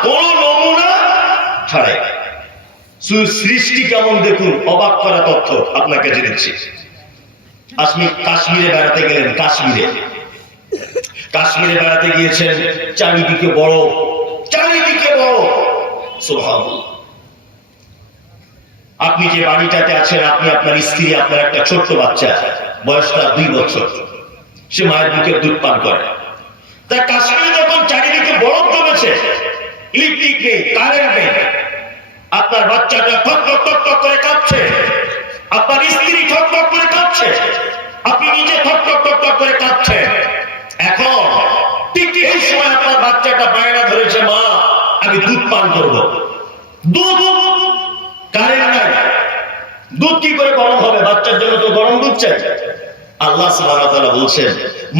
কোন নমুনা ছাড়াই। সৃষ্টি কেমন দেখুন, অবাক করা তথ্য আপনাকে জেনেছি। কাশ্মীরে বেড়াতে গেলেন, কাশ্মীরে বেড়াতে গিয়েছেন, চারিদিকে বড়, চারিদিকে বড়। সুবহানাল্লাহ। আপনি যে বাড়িটাতে আছেন, আপনি, আপনার স্ত্রী, আপনার একটা ছোট্ট বাচ্চা, বয়সটা 2 বছর, সে মায়ের বুকের দুধ পান করে। তা কাশ্মীরে যখন চারিদিকে বরফ জমেছে, ইলেকট্রিক নেই, কারেন্ট নেই, আপনার বাচ্চাটা ঠক ঠক ঠক ঠক করে কাঁপছে, আপনার স্ত্রী ঠক ঠক করে কাঁপছে, আপনি নিজে ঠক ঠক ঠক ঠক করে কাঁপছেন। বাচ্চাটা বায়না ধরেছে, মা আমি দুধ পান করব। দুধ কারেন্ট নাই, দুধ কি করে গরম হবে? বাচ্চার জন্য তো গরম দুধ চাই। আল্লাহ সুবহানাহু ওয়া তাআলা বলছেন,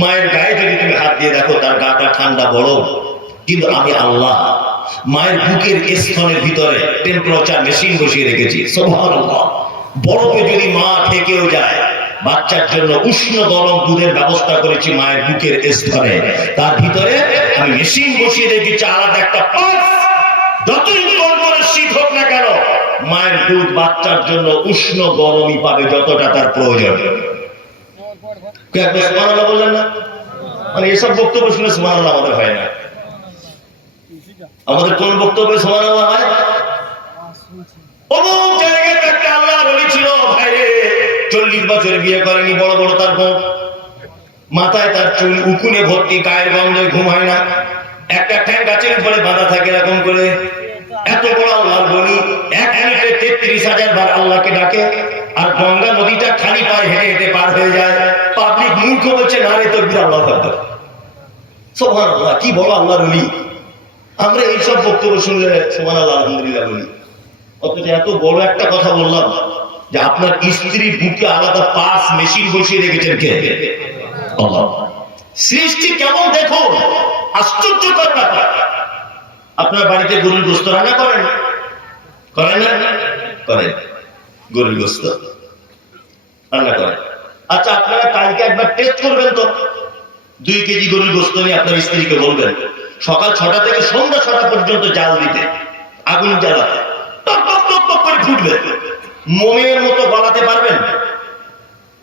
মায়ের গায়ে যদি তুমি হাত দিয়ে দেখো তার গাটা ঠান্ডা গরম, কিন্তু আমি আল্লাহ মায়ের বুকের স্তনের ভিতরে টেম্পারেচার মেশিন বসিয়ে রেখেছি। সুবহানাল্লাহ। বরফে যদি মা ঠেকেও যায়, বাচ্চার জন্য উষ্ণ গরম দুধের ব্যবস্থা করেছি মায়ের বুকের স্তরে। তার ভিতরে আমি মেশিন বসিয়ে রেখেছি আলাদা একটা পাস। যতই গরমের শীত হোক না কেন, মায়ের দুধ বাচ্চার জন্য উষ্ণ গরমই পাবে যতটা তার প্রয়োজন। সুবহানাল্লাহ বললেন না? মানে এসব বক্তব্য শুনে সুবহানাল্লাহ আমাদের হয় না। আমাদের কোন বক্তব্যে সুবহানাল্লাহ হয়? অমুক জায়গায় একটা আল্লাহর ওলি ছিল, ভাইরে 40 বছর বিয়ে করেনি, বড় বড় তার বউ, মাথায় তার চুল উকুনে ভর্তি, গায়ের গন্ধে ঘুম হয় না, একটা ঠ্যাং গাছের উপরে বাঁধা থাকে এরকম করে। এত বড় আল্লাহর ওলি, এক মিনিটে 33,000 বার আল্লাহকে ডাকে, আর গঙ্গা নদীটা খালি পায়ে হেঁটে হেঁটে পার হয়ে যায়। পাবলিক মূর্খ বলছে নারে তাকবীর, আল্লাহু আকবার। সুবহানাল্লাহ, কি বড় আল্লাহর ওলি। আমরা এইসব বক্তব্য শুনলে সুবহানাল্লাহ আলহামদুলিল্লাহ বলি, অথচ এত বড় একটা কথা বললাম যে আপনার স্ত্রীর বুকে আলাদা পাস মেশিন বসিয়ে রেখেছেন কে? আল্লাহ। সৃষ্টি কেমন দেখো, আশ্চর্যকর ব্যাপার। আপনার বাড়িতে গরুর গোশত রান্না করেন? করেন না? করেন। গরুর গোশত রান্না করেন। আচ্ছা, আপনারা কালকে একবার টেস্ট করবেন তো। 2 কেজি গরুর গোশত নিয়ে আপনার স্ত্রীকে বলবেন সকাল 6টা থেকে সন্ধ্যা 6টা পর্যন্ত জাল দিতে, আগুন জ্বালাতে, টক টক টক টক করে ফুটবে। মোমের মতো গলাতে পারবেন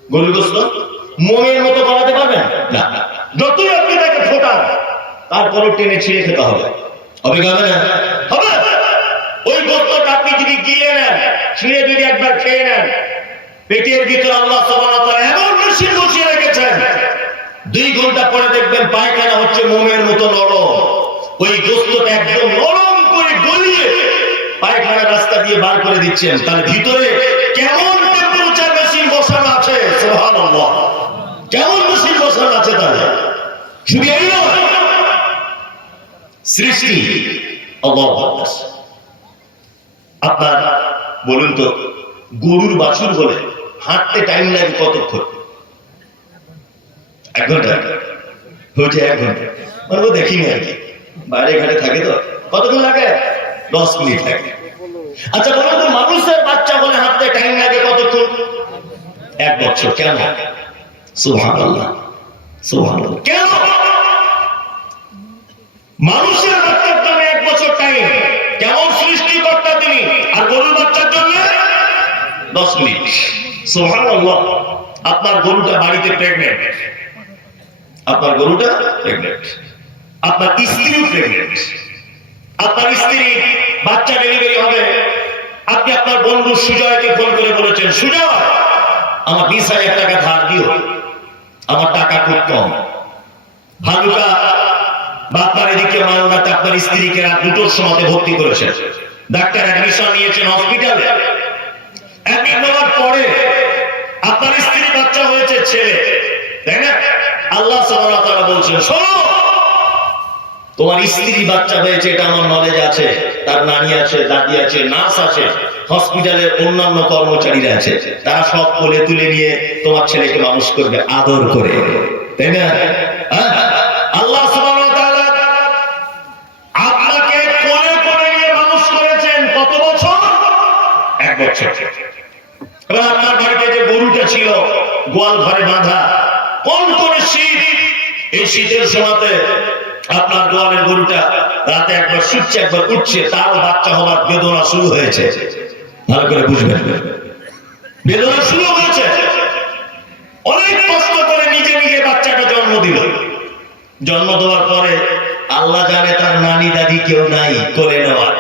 গরুর গোশত? মোমের মতো গলাতে পারবেন না। যতই আপনি তাকে ফোটান, তারপরও টেনে ছিঁড়ে খেতে হবে। হবে কি হবে না? হবে। ওই গোশতটা আপনি যদি গিলে নেন, ছিঁড়ে যদি একবার খেয়ে নেন, পেটের ভিতরে আল্লাহ সুবহানাহু ওয়া তাআলা এমন মেশিন বসিয়ে রেখেছেন, 2 ঘন্টা পরে দেখবেন পায়খানা হচ্ছে মোমের মতো নরম। ওই গোশতটা একদম নরম করে গলিয়ে পায়খানা রাস্তা দিয়ে বার করে দিচ্ছেন। তার ভিতরে কেমন টেম্পারেচার মেশিন বসানো আছে, সুবহানাল্লাহ। কেমন মেশিন বসানো আছে তাহলে? শুধু এই নয়, সৃষ্টি আল্লাহু আকবার। আপনার বলুন তো, গরুর বাছুর বলে হাঁটতে টাইম লাগে কতক্ষণ? 1 ঘন্টা হয়েছে? 1 ঘন্টা মানে ও দেখিনি আর কি, বাইরে ঘাটে থাকে তো। কতক্ষণ লাগে? 10 মিনিট লাগে। আচ্ছা বলুন তো, মানুষের বাচ্চা বলে হাঁটতে টাইম লাগে কতক্ষণ? 1 বছর। কেন? সুবহানাল্লাহ, সুবহানাল্লাহ। কেন মানুষের বাচ্চার জন্য 1 বছর টাইম? কেমন সৃষ্টিকর্তা তিনি, আর গরুর বাচ্চার জন্য 10 মিনিট। সুবহানাল্লাহ। আপনার গরুটা বাড়িতে প্রেগন্যান্ট, আপনার গরুটা প্রেগন্যান্ট, আপনার স্ত্রীও প্রেগন্যান্ট, আপনার স্ত্রী বাচ্চা ডেলিভারি হবে। আপনি আপনার বন্ধু সুজয়কে ফোন করে বলেছেন, সুজয় আমার 20,000 টাকা ধার দিও, আমার টাকা খুব কম। ভালুকা বা আপনার এদিকে মালদাতে আপনার স্ত্রীকে রাত 2টোর সময় ভর্তি করেছেন, ডাক্তার অ্যাডমিশন নিয়েছেন হসপিটালে। অ্যাডমিট হওয়ার পরে আপনার স্ত্রী বাচ্চা হয়েছে, ছেলে, তাই না? আল্লাহ সুবহানাহু ওয়া তাআলা বলছেন, শোনো, তোমার স্ত্রী বাচ্চা হয়েছে, এটা আমার নলেজ আছে, তার নানি আছে, দাদি আছে, নার্স আছে, হসপিটালের অন্যান্য কর্মচারীরা আছে, তারা সব কোলে তুলে নিয়ে তোমার ছেলেকে মানুষ করবে আদর করে, তাই না? আল্লাহ সুবহানাহু ওয়া তাআলা আপনাকে কোলে কোলে নিয়ে মানুষ করেছেন কত বছর? 1 বছর। এবার আপনার বাড়িতে যে গরুটা ছিল গোয়াল ঘরে বাঁধা, কোন কোন শীত, এই শীতের সময়তে আপনার গোয়ালের গরুটা রাতে একবার শুচ্ছে একবার উঠছে, তার বাচ্চা হওয়ার বেদনা শুরু হয়েছে। ভালো করে বুঝবেন, বেদনা শুরু হয়েছে। অনেক কষ্ট করে নিজে নিজে বাচ্চাটা জন্ম দিল। জন্ম দেওয়ার পরে আল্লাহ জানে তার নানি দাদি কেউ নাই করে নেওয়ার,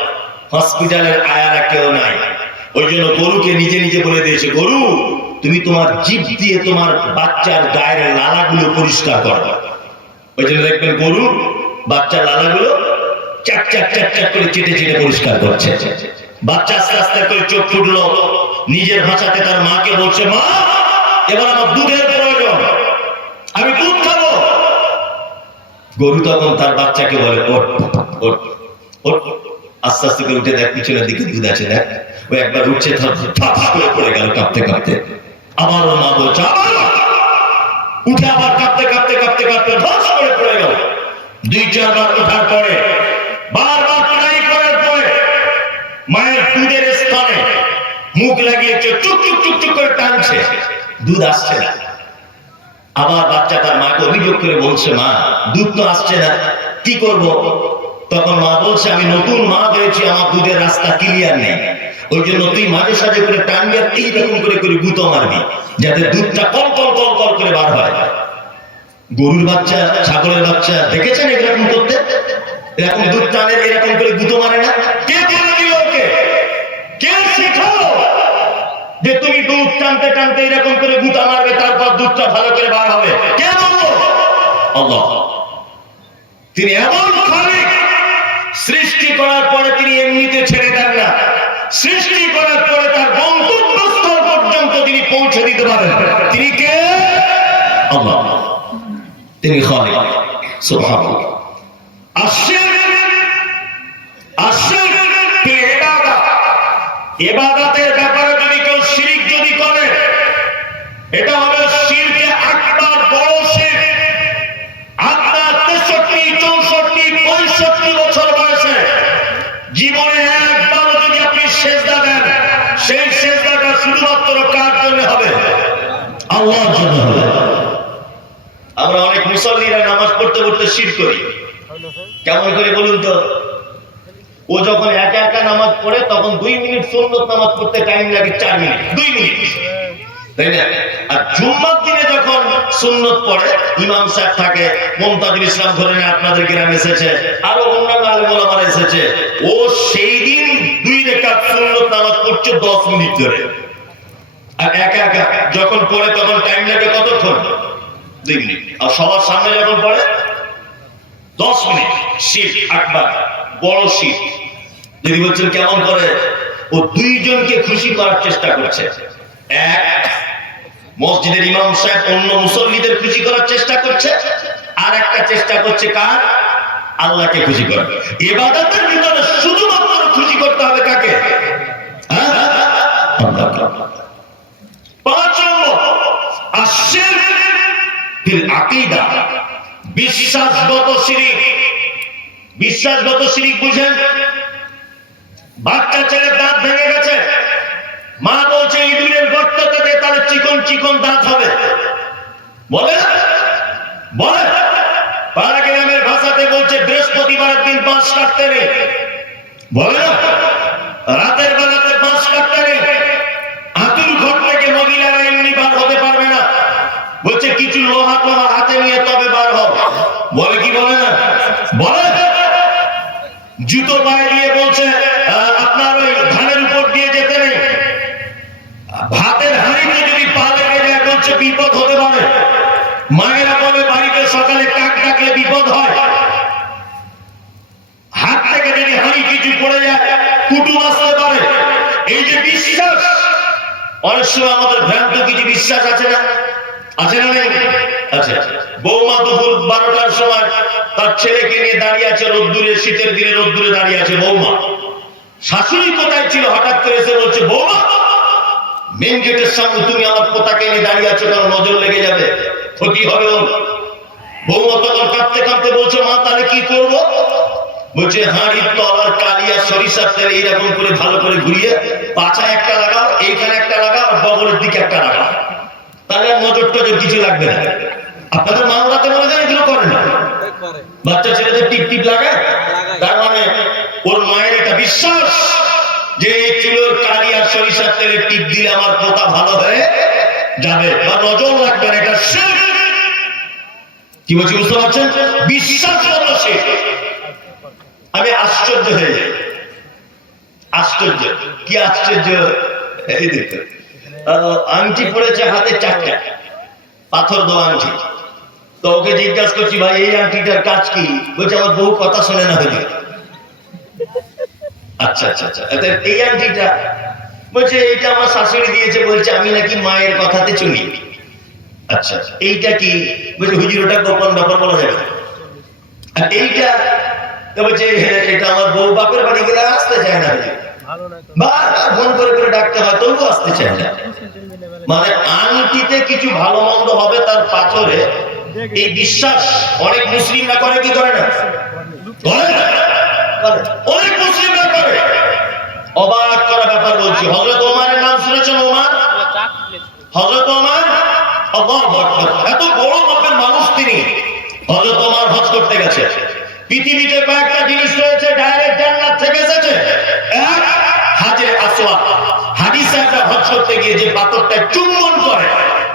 হসপিটালের আয়ারা কেউ নাই। ওই জন্য গরুকে নিজে নিজে বলে দিয়েছে, গরু তুমি তোমার জিভ দিয়ে তোমার বাচ্চার গায়ের লালাগুলো পরিষ্কার করো। ওই জন্য দেখবেন গরু বাচ্চার লালাগুলো চাক চাক চাক চাক করে চেটে চেটে পরিষ্কার করছে। বাচ্চা আস্তে আস্তে করে চোখ ফুটলো, নিজের ভাষাতে তার মাকে বলছে, মা এবার আমার দুধের প্রয়োজন, আমি দুধ খাবো। গরু তখন তার বাচ্চাকে বলে ওঠ ওঠ ওঠ, আস্তে আস্তে করে উঠে দেখ পিছনের দিকে দুধ আছে দেখ। ও একবার উঠছে, ঠাস করে পড়ে গেল কাঁপতে কাঁপতে। আবার ওর মা বলছে উঠে, আবার কাঁপতে কাঁপতে কাঁপতে কাঁপতে ঠাস করে পড়ে গেল। 2-4 বার ওঠার পরে বারবার ট্রাই করার পরে মায়ের দুধের স্থানে মুখ লাগিয়েছে, চুপ চুপ চুপ চুপ করে টানছে, দুধ আসছে না। আবার বাচ্চা তার মাকে অভিযোগ করে বলছে মা দুধ তো আসছে না, কি করব? তখন মা বলছে আমি নতুন মা হয়েছি, আমার দুধের রাস্তা ক্লিয়ার নেই, ওই জন্য তুই মাঝে সাঝে করে টানবি আর এইরকম করে করে গুঁতো মারবি যাতে দুধটা কল কল কল কল করে বার হয়। গরুর বাচ্চা, ছাগলের বাচ্চা দেখেছেন এরকম করতে? এরকম দুধ টানে, এরকম করে গুঁতো মারে না। কে বলে দিল ওকে? কে শেখালো যে তুমি দুধ টানতে টানতে এরকম করে গুঁতা মারবে তারপর দুধটা ভালো করে বার হবে? কে বললো? আল্লাহ। তিনি এমন খালিক, সৃষ্টি করার পরে তিনি এমনিতে ছেড়ে দেন না, সৃষ্টি করার পরে তার গন্তব্যস্থল পর্যন্ত তিনি পৌঁছে দিতে পারেন। তিনি কে? আল্লাহ। তিনি খালিক। সুবহানাল্লাহ। ইবাদতের ব্যাপারে যদি কেউ শিরক যদি করে, এটা হবে শিরকে আকবার, বড় শিরক। আপনার 63, 64, 65 বছর বয়সে জীবনে একবার যদি আপনি সিজদা দেন, সেই সিজদাটা শুধুমাত্র কার জন্য হবে? আল্লাহর জন্য হবে। আমরা অনেক মুসল্লিরা নামাজ পড়তে পড়তে শিরক করি। কেমন করে বলুন তো? ও যখন একা একা নামাজ পড়ে তখন 2 মিনিট সুন্নত নামাজ পড়তে টাইম লাগে 4 মিনিট, 2 মিনিট, তাই না? আর জুম্মার দিনে যখন সুন্নত পড়ে, ইমাম সাহেব থাকে, মুমতাজুল ইসলাম ধরে নেয় আপনাদের গ্রামে এসেছে, আরো অন্যান্য আলেম ওলামারা এসেছে, ও সেই দিন 2 রাকাত সুন্নত নামাজ পড়ছে 10 মিনিট ধরে। আর একা একা যখন পড়ে তখন টাইম লাগে কতক্ষণ? 2 মিনিট। আর সবার সামনে যখন পড়ে 10 মিনিট। শিরক আকবার, বড় শিরক। যদি বলছেন কেমন করে? ও 2 জনকে খুশি করার চেষ্টা করছে। এক, মসজিদের ইমাম সাহেব অন্য মুসল্লিদের খুশি করার চেষ্টা করছে, আর একটা চেষ্টা করছে কার? আল্লাহকে খুশি করা। ইবাদতের ভিতরে শুধুমাত্র খুশি করতে হবে কাকে? আল্লাহকে। 5 নম্বর আশ-শিরক ফিল আকীদা, বিশ্বাসগত শিরক। বিশ্বাসগত শিরক বুঝেন? বাচ্চা ছেলের দাঁত ভেঙে গেছে, মা বলছে ইঁদুরের গর্ততে দে, তাহলে চিকন চিকন দাঁত হবে। বলে বলে পাড়াগ্রামের ভাষাতে বলছে বৃহস্পতিবারের দিন বাঁশ কাটতে নেই, বলে না? রাতের বেলাতে বাঁশ কাটতে নেই। হাতুর ঘর থেকে মহিলারা এমনি বার হতে পারবে না, বলছে কিছু লোহা টোহা হাতে নিয়ে তবে বার হোক। বলে কি বলে না? বলে। জুতো পায়ে দিয়ে বলছে আপনার ওই ধানের উপর দিয়ে যেতে নেই। ভাতের হাঁড়িতে যদি পা লেগে যায় বলছে বিপদ হতে পারে। মায়েরা বলে বাড়িতে সকালে কাক ডাকলে বিপদ হয়। হাত থেকে যদি হাঁড়ি কিছু পড়ে যায় কুটুম আসতে পারে। এই যে বিশ্বাস, অনেক সময় আমাদের ভ্রান্ত কিছু বিশ্বাস আছে না? আছে না? নেই? আচ্ছা, বৌমা দুপুর 12টার সময় তার ছেলেকে নিয়ে দাঁড়িয়ে আছে রোদ্দুরে, শীতের দিনে রোদ্দুরে দাঁড়িয়ে আছে বৌমা। শাশুড়ি কোথায় ছিল হঠাৎ করে এসে বলছে বৌমা মেন গেটের সামনে তুমি আমার পোতাকে নিয়ে দাঁড়িয়ে আছো, কারণ নজর লেগে যাবে, ক্ষতি হবে ওর। বৌমা তখন কাঁদতে কাঁদতে বলছে মা তাহলে কি করব? বলছে হাঁড়ির তলার কালিয়া সরিষার তেল এইরকম করে ভালো করে ঘুরিয়ে পাছায় একটা লাগাও, এইখানে একটা লাগাও, আর বগলের দিকে একটা লাগাও, তাহলে নজর টজর কিছু লাগবে না। আপনাদের মা ওরাতে মনে হয় এগুলো করে না? বাচ্চা ছেলেদের টিপ টিপ লাগায়, তার মানে ওর মায়ের একটা বিশ্বাস যে চুলোর কালি আর সরিষার তেলে টিপ দিলে আমার পোতা ভালো হয়ে যাবে বা নজর লাগবে না। এটা শিরক। কি বলছি বুঝতে পারছেন? বিশ্বাস হলো শিরক। আমি আশ্চর্য হয়ে যাই। আশ্চর্য কি আশ্চর্য! এই দেখো আংটি পড়েছে হাতে 4টা, পাথর দেওয়া আংটি। তো ওকে জিজ্ঞাসা করছি ভাই এই আংটিটার কাজ কি? বলছে আমার বহু কথা শোনে না হুজুর। আচ্ছা আচ্ছা আচ্ছা, এই আংটিটা বলছে এইটা আমার শাশুড়ি দিয়েছে, বলছে আমি নাকি মায়ের কথাতে চলি। আচ্ছা এইটা কি? বলছে হুজুর ওটা গোপন ব্যাপার, বলা যাবে। আর এইটা বলছে এটা আমার বউ বাপের বাড়ি গেলে আসতে চায় না, বারবার ফোন করে করে ডাকতে হয় তবু আসতে চায় না। মানে আংটিতে কিছু ভালো মন্দ হবে তার পাথরে এই বিশ্বাস অনেক মুসলিমরা করে কি করে না? অনেক মুসলিমরা করে। অবাক করা ব্যাপার বলছি, হযরত ওমরের নাম শুনেছেন? ওমর, হযরত ওমর, আল্লাহু আকবার, এত বড় মাপের মানুষ তিনি। হযরত ওমর হজ করতে গেছে। পৃথিবীতে কয়েকটা জিনিস রয়েছে ডাইরেক্ট জান্নাত থেকে এসেছে। এক, হাজরে আসওয়াদ। হাদিসে একটা হজ করতে গিয়ে যে পাথরটা চুম্বন করে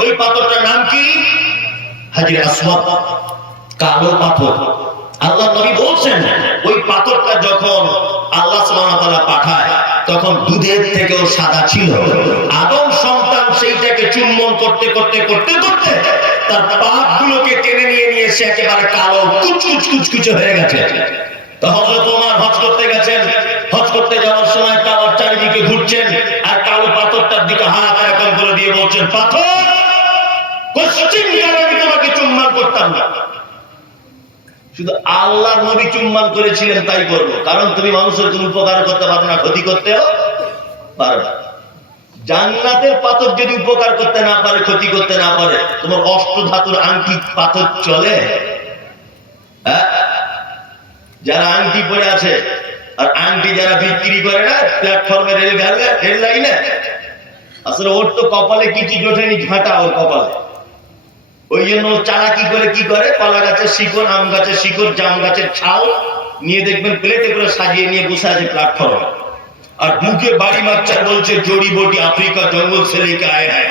ওই পাথরটার নাম কি? হাজরে আসওয়াদ, কালো পাথর। আল্লাহ নবী বলছেন ওই পাথরটা যখন আল্লাহ সুবহানাহু ওয়া তাআলা পাঠায় তখন দুধের থেকেও সাদা ছিল। আদম সন্তান সেইটাকে চুম্বন করতে করতে করতে করতে তার পাপগুলোকে টেনে নিয়ে নিয়ে সে একেবারে কালো কুচকুচ কুচকুচে হয়ে গেছে। তো হযরত ওমর হজ করতে গেছেন। হজ করতে যাওয়ার সময় কাবার চারিদিকে ঘুরছেন আর কালো পাথরটার দিকে হাত এরকম করে দিয়ে বলছেন, পাথর কোশ্চিন কালে আমি তোমাকে চুম্বন করতাম না। শুধু আল্লাহর নবী চুম্বন করেছিলেন তাই করবো, কারণ তুমি মানুষের কোনো উপকার করতে পারো না, ক্ষতি করতেও পারো না। জান্নাতের পাথর যদি উপকার করতে না পারে, ক্ষতি করতে না পারে, তোমার অষ্টধাতুর আংটি পাথর চলে? যারা আংটি পরে আছে আর আংটি যারা বিক্রি করে না প্ল্যাটফর্মে, রেল লাইনে, আসলে ওর তো কপালে কিছু জোটেনি, ঝাঁটা ওর কপালে। ওই জন্য চালাকি করে কি করে, কলা গাছের শিকড়, আম গাছের শিকড়, জাম গাছের ছাল নিয়ে দেখবেন প্লেটে করে সাজিয়ে নিয়ে বসে আছে প্ল্যাটফর্মে, আর বুকে বাড়ি মারছে, বলছে জড়ি বটি আফ্রিকা জঙ্গল से लेके आए हैं।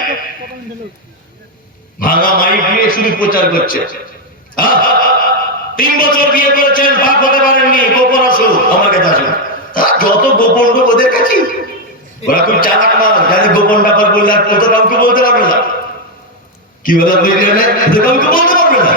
ভাঙা মাইক নিয়ে শুধু প্রচার করছে। 3 বছর বিয়ে করেছেন, বাপ হতে পারেননি, গোপন অসুখ। আমার কাছে আসুন, যত গোপন লোক ওদের কাছে, ওরা খুব চালাক না, যাদের গোপন ব্যাপার বললে আর কত কাউকে বলতে পারবে না। কি বলা কাউকে বলতে পারবে না।